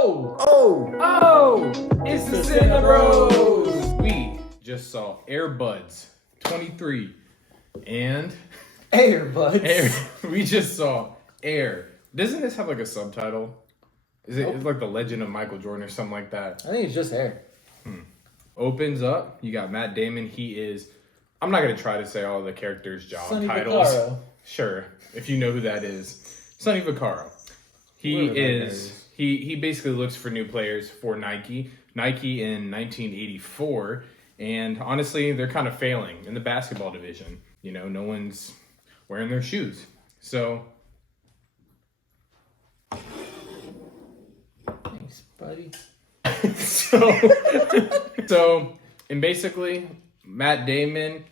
Oh! It's the Cinema Bros! We just saw Airbuds 23 and Airbuds. We just saw Air. Doesn't this have like a subtitle? Is it Nope. It's like the Legend of Michael Jordan or something like that? I think it's just Air. Opens up. You got Matt Damon. He is. I'm not gonna try to say all the characters' job Sonny titles. Vaccaro. Sure, if you know who that is, Sonny Vaccaro. He is. He basically looks for new players for Nike. Nike in 1984, and honestly, they're kind of failing in the basketball division. You know, no one's wearing their shoes. So, Thanks, buddy. and basically, Matt Damon,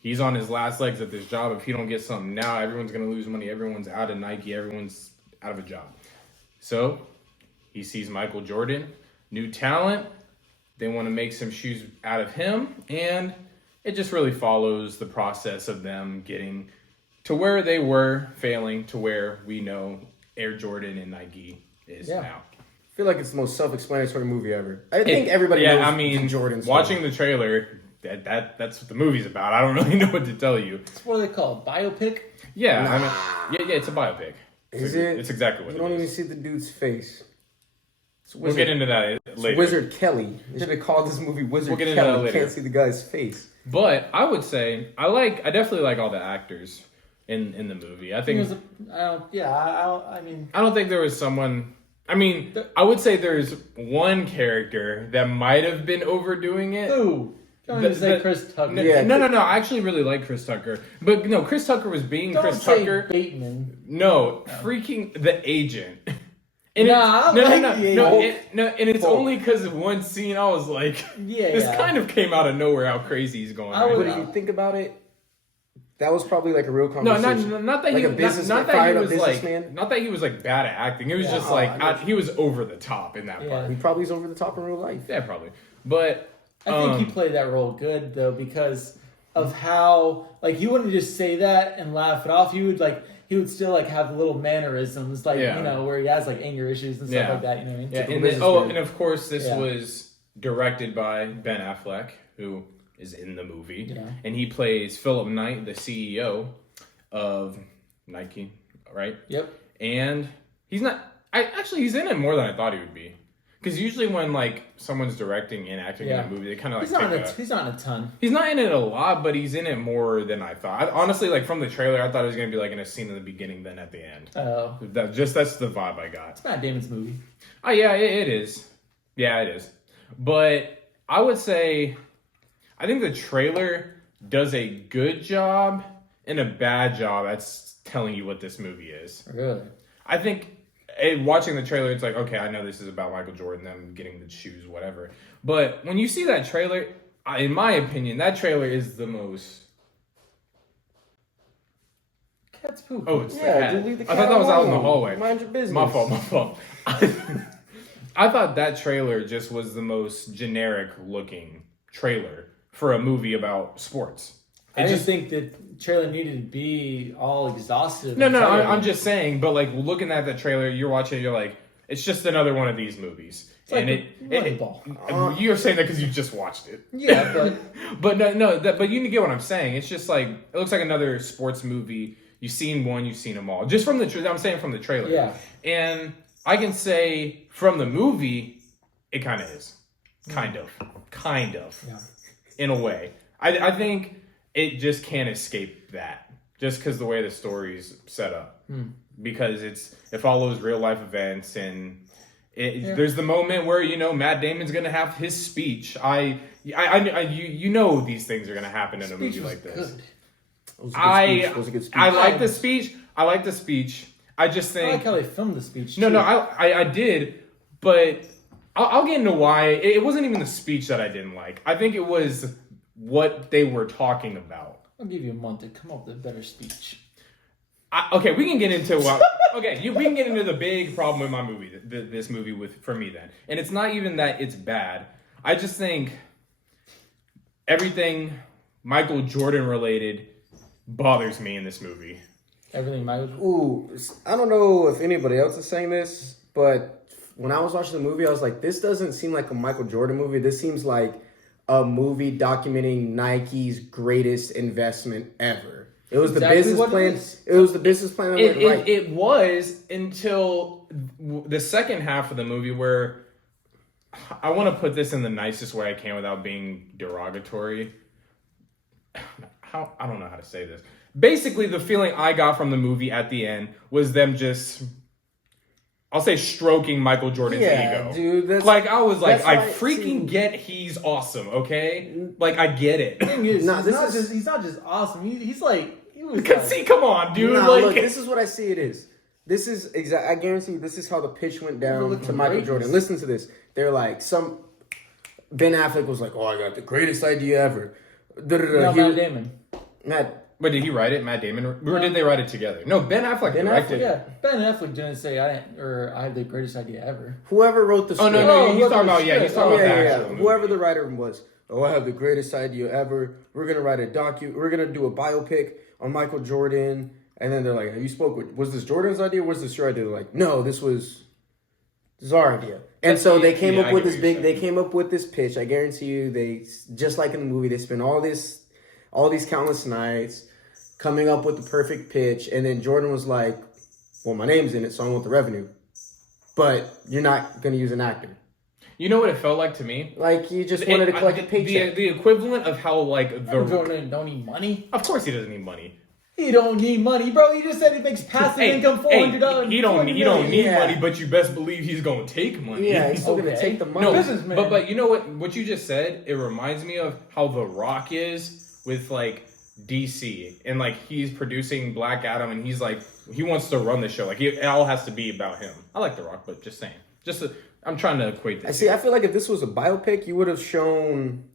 he's on his last legs at this job. If he don't get something now, everyone's gonna lose money. Everyone's out of Nike. Everyone's out of a job. So he sees Michael Jordan, new talent. They want to make some shoes out of him, and it just really follows the process of them getting to where they were, failing to where we know Air Jordan and Nike is now. I feel like it's the most self-explanatory movie ever. I think everybody knows the Jordan story. Watching the trailer, that's what the movie's about. I don't really know what to tell you. It's what they call biopic. Yeah, yeah, it's a biopic. Is it? It's exactly what you it is. don't even see the dude's face. We'll get into that later. It's Wizard Kelly. They should have called this movie Wizard We'll get into Kelly. that later. Can't see the guy's face. But I would say I definitely like all the actors in the movie. I think I don't think there was someone. I mean, I would say there's one character that might have been overdoing it. Who? Don't even say Chris Tucker. No. I actually really like Chris Tucker, but no, Chris Tucker was being Don't Chris say Tucker. Bateman. No, freaking the agent. And Nah, and it's only because of one scene I was like, this kind of came out of nowhere how crazy he's going. But if you think about it, that was probably like a real conversation. No, not that like he was not that he was like bad at acting. It was just he was over the top in that part. He probably is over the top in real life. Yeah, probably. But I think he played that role good though because of how he wouldn't just say that and laugh it off. He would still like have little mannerisms where he has like anger issues and stuff like that. You know what I mean? Yeah, and of course this was directed by Ben Affleck, who is in the movie, and he plays Philip Knight, the CEO of Nike, right? Yep. And he's in it more than I thought he would be. Because usually when someone's directing and acting in a movie, they kind of he's not in a ton. He's not in it a lot, but he's in it more than I thought. Honestly, from the trailer, I thought it was gonna be in a scene in the beginning, then at the end. Oh, that's the vibe I got. It's Matt Damon's movie. Oh yeah, it is. Yeah, it is. But I would say, I think the trailer does a good job and a bad job at telling you what this movie is. Really? I think. Watching the trailer, it's like, okay, I know this is about Michael Jordan, them getting the shoes, whatever. But when you see that trailer, in my opinion, that trailer is the most... Cat's poop. Oh, it's the cat. I thought that was out in the hallway. Mind your business. My fault. I thought that trailer just was the most generic looking trailer for a movie about sports. I just think that trailer needed to be all exhaustive. No, I'm just saying. But looking at the trailer, you're watching, you're like, it's just another one of these movies. It's like you're saying that because you just watched it. Yeah, but but you get what I'm saying. It's just it looks like another sports movie. You've seen one, you've seen them all. Just from I'm saying from the trailer. Yeah. And I can say from the movie, it kind of is, kind of, yeah. In a way. I think. It just can't escape that, just because the way the story's set up. Because it follows real life events, and there's the moment where Matt Damon's gonna have his speech. You know these things are gonna happen in a movie like this. I like the speech. I just think I like how they filmed the speech. No, I did, but I'll get into why. It wasn't even the speech that I didn't like. I think it was what they were talking about. I'll give you a month to come up with a better speech. Okay, we can get into we can get into the big problem with my movie, this movie for me then, and it's not even that it's bad. I just think everything Michael Jordan related bothers me in this movie. Everything Michael. Ooh, I don't know if anybody else is saying this, but when I was watching the movie, I was like, this doesn't seem like a Michael Jordan movie. This seems like a movie documenting Nike's greatest investment ever. It was the business plan. It was the business plan that went right. It was until the second half of the movie where I want to put this in the nicest way I can without being derogatory. I don't know how to say this. Basically, the feeling I got from the movie at the end was them just, I'll say, stroking Michael Jordan's ego. Dude, like I was like, I freaking get he's awesome. Okay, like I get it. The thing is, he's not just awesome. He's like. See, come on, dude. Look, this is what I see it is. This is I guarantee you, this is how the pitch went down to Michael Jordan. Listen to this. They're like, Ben Affleck was like, oh, I got the greatest idea ever. Matt Damon. But did he write it, Matt Damon? Or did they write it together? No, Ben Affleck directed it. Yeah, Ben Affleck didn't say I had the greatest idea ever. Whoever wrote the script. Oh, no, he's talking about, he's talking about the whoever the writer was. Oh, I have the greatest idea ever. We're going to write we're going to do a biopic on Michael Jordan, and then they're like, was this Jordan's idea or was this your idea? They're like, no, this was our idea. And so they came up with they came up with this pitch. I guarantee you, they, just like in the movie, they spent all these countless nights coming up with the perfect pitch, and then Jordan was like, well, my name's in it, so I want the revenue. But you're not going to use an actor. You know what it felt like to me? Like he just wanted to collect a paycheck. The equivalent of how Jordan don't need money. Of course he doesn't need money. He don't need money, bro. He just said he makes passive income $400. He don't need money, but you best believe he's gonna take money. Yeah, he's still gonna take the money. No, but you know what you just said? It reminds me of how The Rock is with like DC, and like he's producing Black Adam, and he's like he wants to run the show. Like it all has to be about him. I like The Rock, but just saying, I'm trying to equate this. I feel like if this was a biopic, you would have shown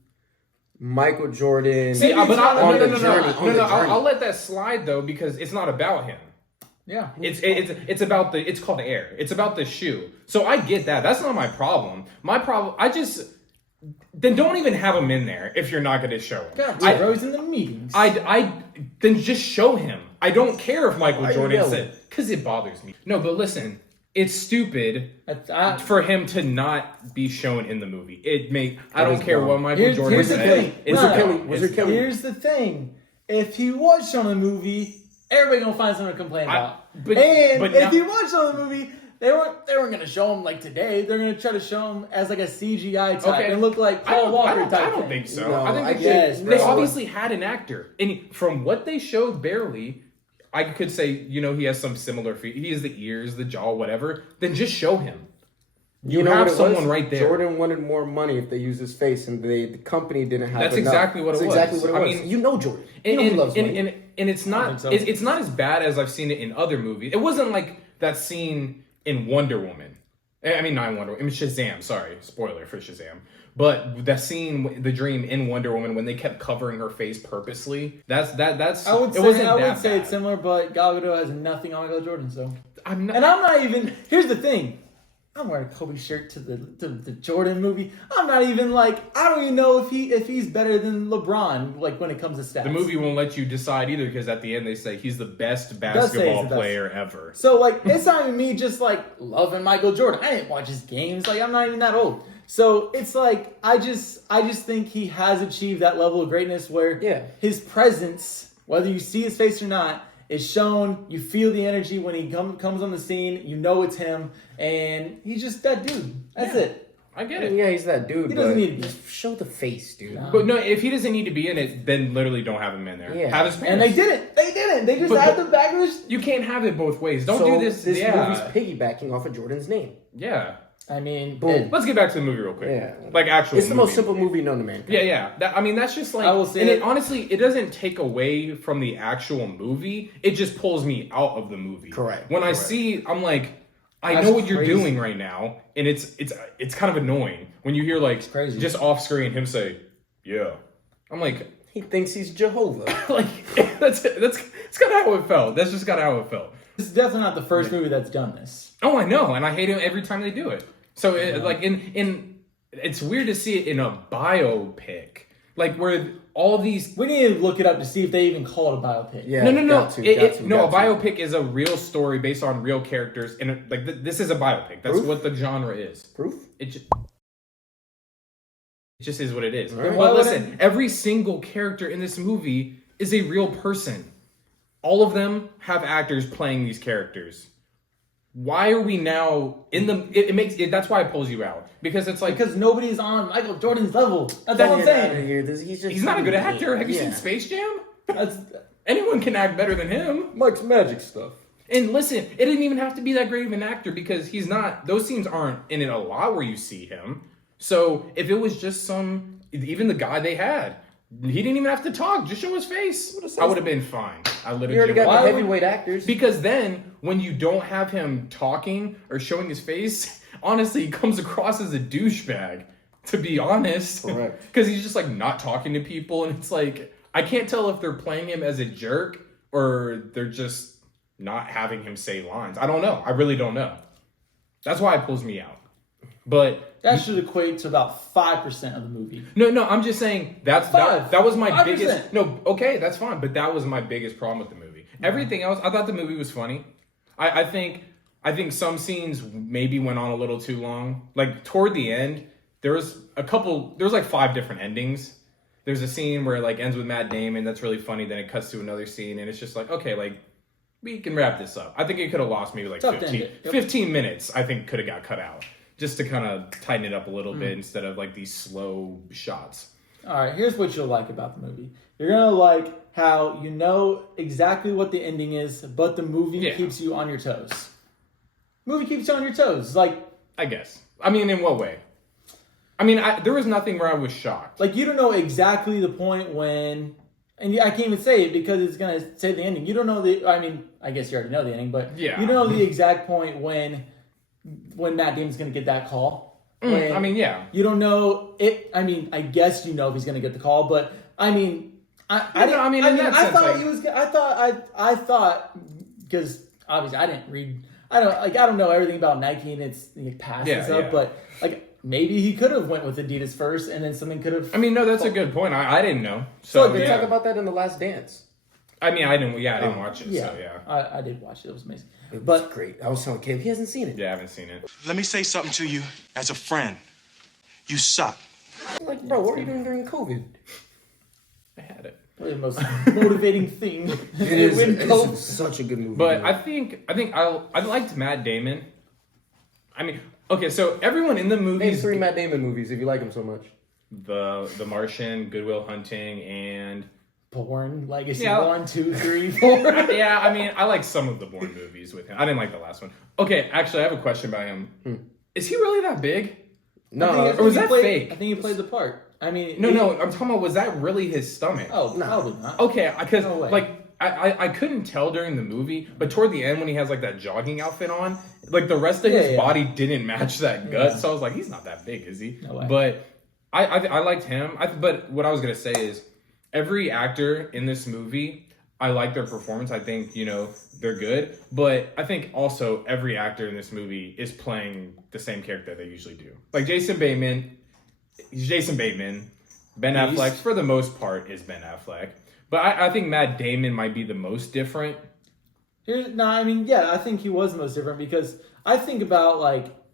Michael Jordan on the journey. I'll let that slide though because it's not about him. Yeah, it's about it's called Air. It's about the shoe. So I get that. That's not my problem. My problem, then don't even have him in there if you're not going to show him. God, bro, he's in the meetings. Then just show him. I don't care if Michael Jordan said because it bothers me. No, but listen. It's stupid for him to not be shown in the movie. I don't care what Michael Jordan said. Here's the thing. If he was shown in the movie, everybody gonna find something to complain about. If he was shown in the movie, they weren't gonna show him like today. They're gonna try to show him as like a CGI type and look like Paul Walker type. I don't think so. No, I think they obviously had an actor, and from what they showed, barely. I could say, he has some similar features. He has the ears, the jaw, whatever. Then just show him. You have someone right there. Jordan wanted more money if they used his face, and the company didn't have. That's exactly what it was. Exactly what it was. I mean, Jordan. He loves money. And it's not. It's not as bad as I've seen it in other movies. It wasn't like that scene in Wonder Woman. I mean, not Wonder Woman. Shazam. Sorry, spoiler for Shazam. But that scene, the dream in Wonder Woman, when they kept covering her face purposely, that's. I would say it's similar, but Gal Gadot has nothing on Michael Jordan, so I'm not even. Here's the thing, I'm wearing a Kobe shirt to the Jordan movie. I'm not even like I don't even know if he's better than LeBron like when it comes to stats. The movie won't let you decide either because at the end they say he's the best basketball player ever. So like it's not even me just like loving Michael Jordan. I didn't watch his games. Like I'm not even that old. So it's like I just think he has achieved that level of greatness where his presence, whether you see his face or not, is shown. You feel the energy when he comes on the scene. You know it's him, and he's just that dude. That's it. I get it. Yeah, he's that dude. He doesn't need to just show the face, dude. No. But no, if he doesn't need to be in it, then literally don't have him in there. Yeah. Have his parents. And they didn't. They just had the backers. You can't have it both ways. Don't do this. This movie's piggybacking off of Jordan's name. Yeah. I mean, boom. Let's get back to the movie real quick. Yeah. Like actually, it's the most simple movie known to mankind. Yeah. That's just like. I will say and honestly, it doesn't take away from the actual movie. It just pulls me out of the movie. Correct. When I see, I'm like, I know what you're doing right now, and it's kind of annoying when you hear like just off screen him say, "Yeah." I'm like, he thinks he's Jehovah. Like that's kind of how it felt. That's just kind of how it felt. This is definitely not the first movie that's done this. Oh, I know, and I hate it every time they do it. So, it's weird to see it in a biopic, like where all these. We need to look it up to see if they even call it a biopic. Yeah, No. got to. A biopic is a real story based on real characters, and this is a biopic. That's what the genre is. Proof? It just is what it is. Right. But listen, every single character in this movie is a real person. All of them have actors playing these characters. Why are we now in the? It makes it. That's why it pulls you out, because it's like because nobody's on Michael Jordan's level. That's all I'm saying. He's not a good actor. Have you seen Space Jam? Anyone can act better than him. Mike's magic stuff. And listen, it didn't even have to be that great of an actor because he's not. Those scenes aren't in it a lot where you see him. So if it was just even the guy they had, he didn't even have to talk. Just show his face. I would have been fine. I literally. You already got the heavyweight actors. Because then, when you don't have him talking or showing his face, honestly, he comes across as a douchebag. To be honest, correct. Because he's just like not talking to people, and it's like I can't tell if they're playing him as a jerk or they're just not having him say lines. I don't know. I really don't know. That's why it pulls me out. But that should equate to about 5% of the movie. No, I'm just saying that was my 5%. biggest. No, okay, that's fine, but that was my biggest problem with the movie. Everything else, I thought the movie was funny. I think some scenes maybe went on a little too long. Like toward the end, there was like 5 different endings. There's a scene where it like ends with Matt Damon, that's really funny. Then it cuts to another scene, and it's just like, okay, like we can wrap this up. I think it could have lost maybe like 15 minutes. I think could have got cut out. Just to kind of tighten it up a little bit instead of like these slow shots. All right, here's what you'll like about the movie. You're going to like how you know exactly what the ending is, but the movie keeps you on your toes. Movie keeps you on your toes. Like, I guess. I mean, in what way? I mean, there was nothing where I was shocked. Like, you don't know exactly the point when... And I can't even say it because it's going to say the ending. You don't know I mean, I guess you already know the ending, but you don't know the exact point when Matt Damon's going to get that call. I mean, yeah. You don't know it. I mean, I guess you know if he's going to get the call, but I mean, I thought because obviously I didn't read. I don't know everything about Nike and its past and stuff, but like maybe he could have went with Adidas first, and then something could have. I mean, no, that's a good point. I didn't know. So they talk about that in The Last Dance. I mean, I didn't. Yeah, I didn't watch it. Yeah, so yeah. I did watch it. It was amazing. It was great. I was telling Caleb, he hasn't seen it. Yeah, I haven't seen it. Let me say something to you as a friend. You suck. I'm like, bro, what were you doing during COVID? I had it. Probably the most motivating thing. It is such a good movie. But I think I liked Matt Damon. I mean, okay, so everyone in the movie. Name 3 Matt Damon movies if you like him so much. The Martian, Good Will Hunting, and Bourne Legacy 1, 2, 3, 4. Yeah, I mean, I like some of the Bourne movies with him. I didn't like the last one. Okay, actually, I have a question about him. Is he really that big? No, or was that fake? I think he played the part. I mean, no. I'm talking about, was that really his stomach? Oh, no. Probably not. Okay, because I couldn't tell during the movie, but toward the end when he has like that jogging outfit on, like the rest of his body didn't match that gut. So I was like, he's not that big, is he? No way. But I liked him. But what I was gonna say is, every actor in this movie, I like their performance. I think, they're good. But I think also every actor in this movie is playing the same character they usually do. Like Jason Bateman. Ben Affleck, for the most part, is Ben Affleck. But I think Matt Damon might be the most different. I think he was the most different because I think about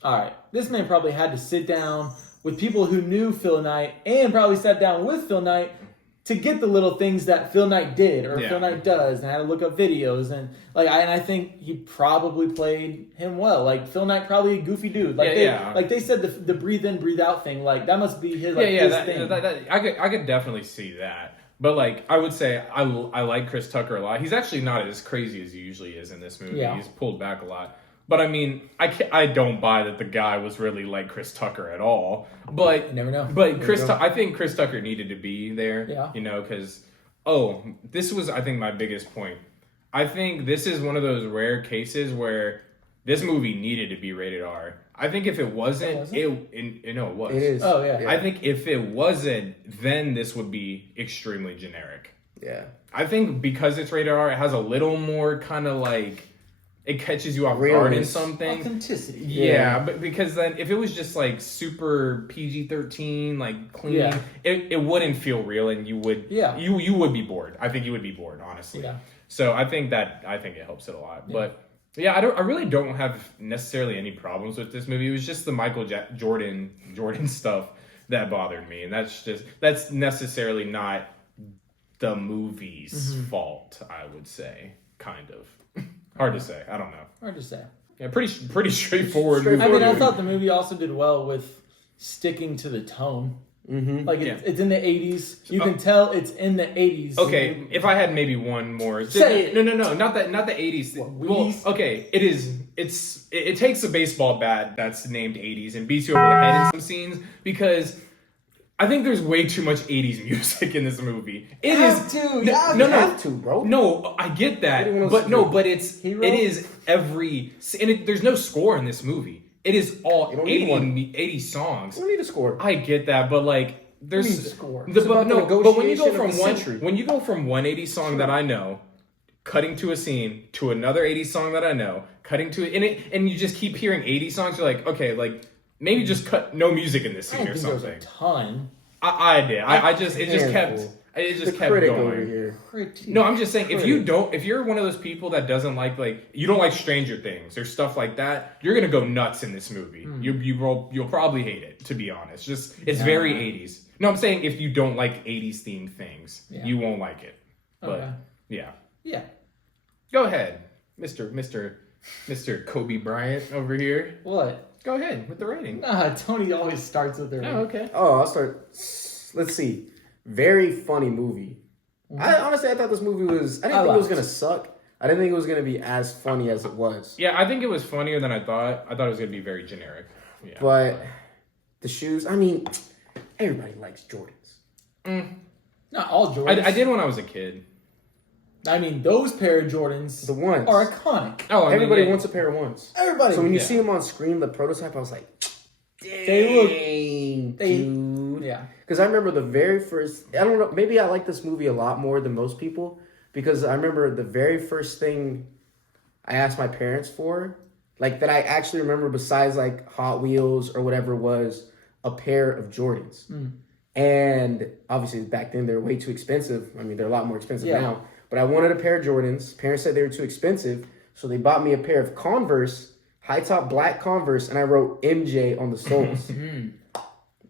all right, this man probably had to sit down with people who knew Phil Knight and probably sat down with Phil Knight to get the little things that Phil Knight did or Phil Knight does, and I had to look up videos and I think he probably played him well. Like Phil Knight, probably a goofy dude. They said the breathe in, breathe out thing. Like that must be his his thing. I could definitely see that. But I would say I like Chris Tucker a lot. He's actually not as crazy as he usually is in this movie. Yeah. He's pulled back a lot. But I mean, I don't buy that the guy was really like Chris Tucker at all. But you never know. But I think Chris Tucker needed to be there. Yeah. Because this was, I think, my biggest point. I think this is one of those rare cases where this movie needed to be rated R. I think if it wasn't, it was. It is. Oh yeah. I think if it wasn't, then this would be extremely generic. Yeah. I think because it's rated R, it has a little more kind of it catches you off guard in Realness. some things. Authenticity. Yeah, but because then if it was just like super PG-13, like clean, Yeah. it wouldn't feel real, and you would you would be bored. I think you would be bored, honestly. Yeah. So I think it helps it a lot. Yeah. But yeah, I really don't have necessarily any problems with this movie. It was just the Michael Jordan stuff that bothered me, and that's necessarily not the movie's fault, I would say. Kind of. Hard to say. I don't know. Hard to say. Yeah, pretty straightforward. I mean, I thought the movie also did well with sticking to the tone. Mm-hmm. Like it's in the 80s. You can tell it's in the 80s. Okay, if I had maybe one more. Say it. No, not the 80s. Well, okay, it takes a baseball bat that's named 80s and beats you over the head in some scenes because I think there's way too much 80s music in this movie. It have is to. no, have to, bro. No, I get that, but it is every and there's no score in this movie. It is all 80 songs. You don't need a score. I get that, but like there's need a score. But when you go from century. when you go from one 80s song that I know, cutting to a scene to another 80s song that I know, cutting to it, and you just keep hearing 80 songs, you're like, okay, like maybe just cut no music in this scene or something. There's a ton. I did. It just kept going. Over here. No, I'm just saying if you're one of those people that doesn't like you don't like Stranger Things or stuff like that, you're gonna go nuts in this movie. You'll probably hate it, to be honest. It's very 80s. No, I'm saying if you don't like 80s themed things, you won't like it. But yeah. Go ahead, Mr. Kobe Bryant over here. What? Go ahead with the rating. Nah, Tony always starts with the rating. Oh, okay. Oh, I'll start. Let's see. Very funny movie. I thought this movie was. I didn't think it was gonna suck. I didn't think it was gonna be as funny as it was. Yeah, I think it was funnier than I thought. I thought it was gonna be very generic. Yeah. But the shoes. I mean, everybody likes Jordans. Not all Jordans. I did when I was a kid. I mean, those pair of Jordans The ones. are iconic. Oh, Everybody wants a pair of ones. Everybody. So when you see them on screen, the prototype, I was like, They dude. Yeah. Because I remember the very first. I don't know. Maybe I like this movie a lot more than most people because I remember the very first thing I asked my parents for, like that I actually remember besides like Hot Wheels or whatever, was a pair of Jordans. And obviously back then they were way too expensive. I mean, they're a lot more expensive now. But I wanted a pair of Jordans. Parents said they were too expensive, so they bought me a pair of Converse, high top black Converse, and I wrote MJ on the soles.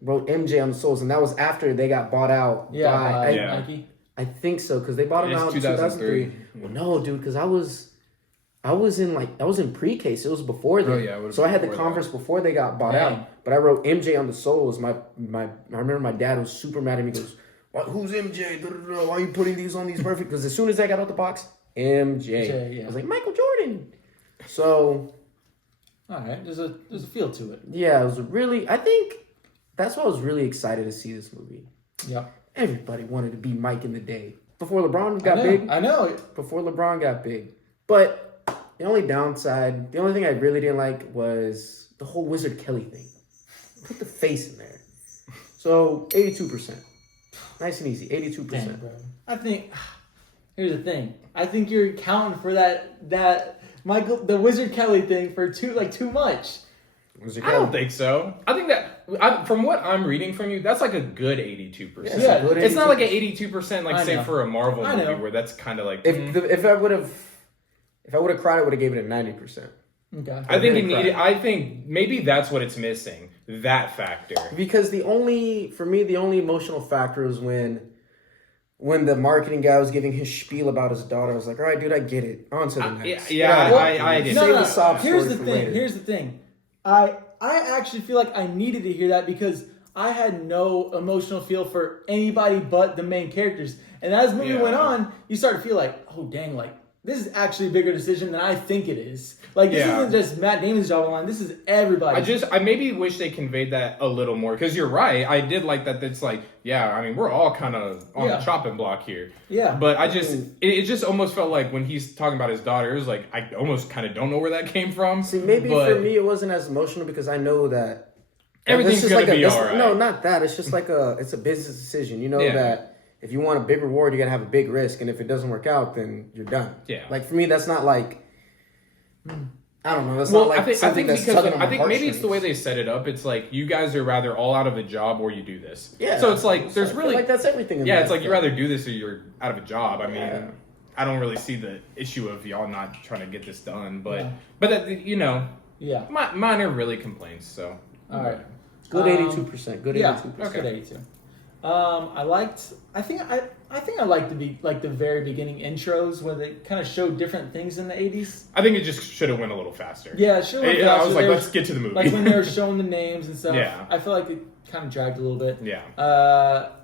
Wrote MJ on the soles, and that was after they got bought out by Nike. I think so, because they bought them out in 2003. Well, no, dude, because I was in pre-K, so it was before then. Oh, yeah, so I had the Converse before they got bought out, but I wrote MJ on the soles. I remember my dad was super mad at me. He goes, "Who's MJ? Why are you putting these on these perfect?" Because as soon as I got out the box, MJ. I was like, Michael Jordan. So, all right, there's a feel to it. Yeah, it was I think that's why I was really excited to see this movie. Yeah. Everybody wanted to be Mike in the day. Before LeBron got big. I know. Before LeBron got big. But the only downside, the only thing I really didn't like was the whole Wizard Kelly thing. Put the face in there. So, 82%. Nice and easy, 82%. Dang, bro. I think, here's the thing. I think you're accounting for that Michael, the Wizard Kelly thing for too much. I don't think so. I think that from what I'm reading from you, that's like a good 82%. Yeah, it's not like an 82% like say for a Marvel movie where that's kind of like if I would have cried, I would have given it 90%. Okay. I think maybe that's what it's missing, that factor. Because the only emotional factor was when the marketing guy was giving his spiel about his daughter. I was like, all right, dude, I get it. On to the next. I did. No. Here's the thing. I actually feel like I needed to hear that because I had no emotional feel for anybody but the main characters. And as the movie went on, you start to feel like, oh, dang, like, this is actually a bigger decision than I think it is. Like, this isn't just Matt Damon's job online. This is everybody. I maybe wish they conveyed that a little more. Because you're right. I did like that. It's like, I mean, we're all kind of on the chopping block here. Yeah. But it just almost felt like when he's talking about his daughter, it was like, I almost kind of don't know where that came from. See, maybe for me, it wasn't as emotional because I know that everything's just going to be all right. No, not that. It's just like it's a business decision. You know that if you want a big reward, you got to have a big risk. And if it doesn't work out, then you're done. Yeah. Like, for me, that's not like... I don't know. That's Well, not like I think something that's because tugging on my I think maybe it's the way heartstrings. they set it up. It's like you guys are rather all out of a job or you do this. Yeah. So it's like there's I feel really like that's everything. In yeah. life, It's like you though. rather do this or you're out of a job. I mean, Yeah. I don't really see the issue of y'all not trying to get this done, but Yeah. you know, Yeah. minor really complaints. So All right. Good 82%. Good 82%. Yeah. Okay. Good 82. I think I liked the very beginning intros where they kind of showed different things in the 80s. I think it just should have went a little faster. Yeah, sure. I was like, let's get to the movie. Like when they were showing the names and stuff. Yeah. I feel like it kind of dragged a little bit. yeah.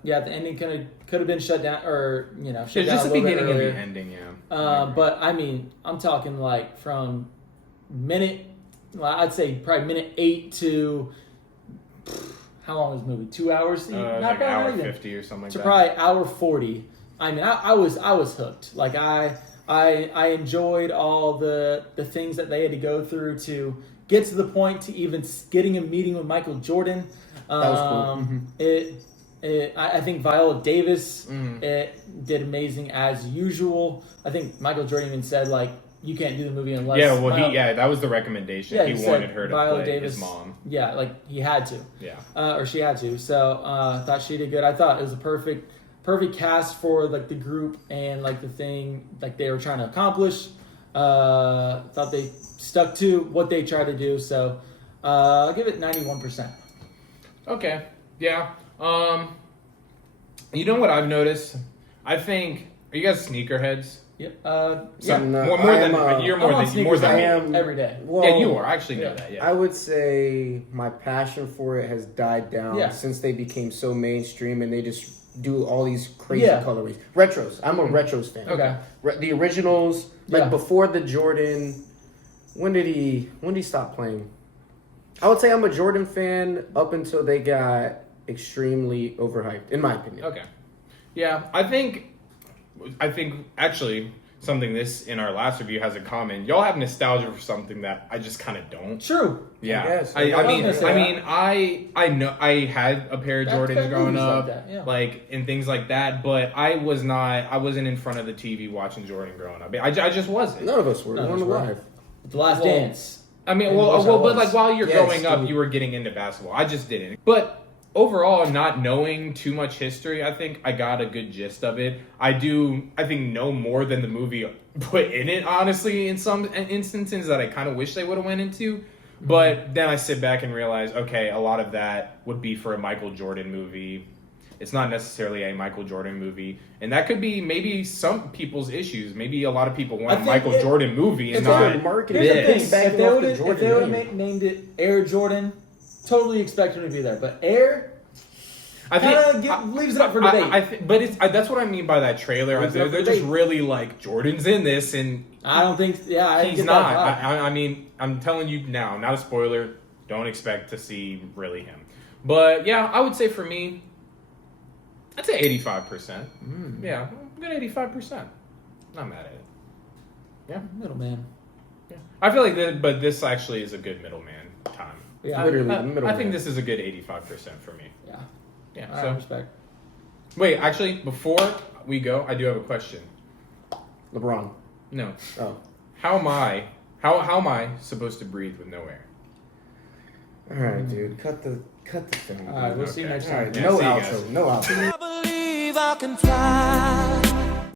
Yeah, the ending could have been shut down, or shut It's down just a the little bit beginning and earlier. the ending. Yeah. But I mean, I'm talking like from minute, well, I'd say probably minute 8 to how long was the movie? 2 hours? It was like an hour 50 or something like to that. probably hour 40. I mean, I was hooked. Like I enjoyed all the things that they had to go through to get to the point to even getting a meeting with Michael Jordan. That was cool. I think Viola Davis did amazing as usual. I think Michael Jordan even said like you can't do the movie unless that was the recommendation. Yeah, he he wanted said her to Viola play Davis, his mom. Yeah, like he had to. Yeah. Or she had to. So I thought she did good. I thought it was a perfect cast for like the group and like the thing like they were trying to accomplish. Thought they stuck to what they tried to do. So I'll give it 91%. Okay. Yeah. You know what I've noticed? I think are you guys sneakerheads? Yep. So, No, more I than am, you're I'm more on than more sneakers than I me. am every day. Well, Yeah, you are. I actually know yeah. that. Yeah. I would say my passion for it has died down Yeah. since they became so mainstream and they just do all these crazy Yeah. colorways. Retros. I'm a retros fan. Okay. The originals, like Yeah. before the Jordan. When did he stop playing? I would say I'm a Jordan fan up until they got extremely overhyped, in my opinion. Okay. Yeah, I think actually something this in our last review has in common. Y'all have nostalgia for something that I just kind of don't. True. Yeah, guess. I was mean, gonna say that. I know I had a pair of That's Jordans got growing movies like up, that, yeah. like and things like that. But I wasn't in front of the TV watching Jordan growing up. I just wasn't. None of us were. None of We us were were. alive. The Last Well, Dance. I mean, And well, those but ones. like while you're Yes, growing up, dude. you were getting into basketball. I just didn't. But overall, not knowing too much history, I think I got a good gist of it. I think know more than the movie put in it. Honestly, in some instances that I kind of wish they would have went into. But then I sit back and realize, okay, a lot of that would be for a Michael Jordan movie. It's not necessarily a Michael Jordan movie. And that could be maybe some people's issues. Maybe a lot of people want a think Michael it- Jordan movie and It's not all marketing. Here's the this. thing: Banging if they off would the have Jordan name. named it Air Jordan, totally expect him to be there. But Air I leaves it up for debate. But that's what I mean by that trailer. Leaves it up They're for just debate. really like Jordan's in this, and I don't think. Yeah, I didn't he's get not. that vibe. I mean, I'm telling you now, not a spoiler. Don't expect to see really him. But yeah, I would say for me, I'd say 85%. Yeah, good 85%. Not mad at it. Yeah, Middleman. yeah. I feel like this actually is a good middleman time. Yeah, Literally, the middleman. I think this is a good 85% for me. Yeah, Yeah. I So respect. wait, actually, before we go, I do have a question. LeBron. No. Oh. How am I supposed to breathe with no air? All right, dude. Cut the thing. All right, we'll see you Okay. next All time. right, Yeah, no see you outro. guys. No outro. I believe I can fly.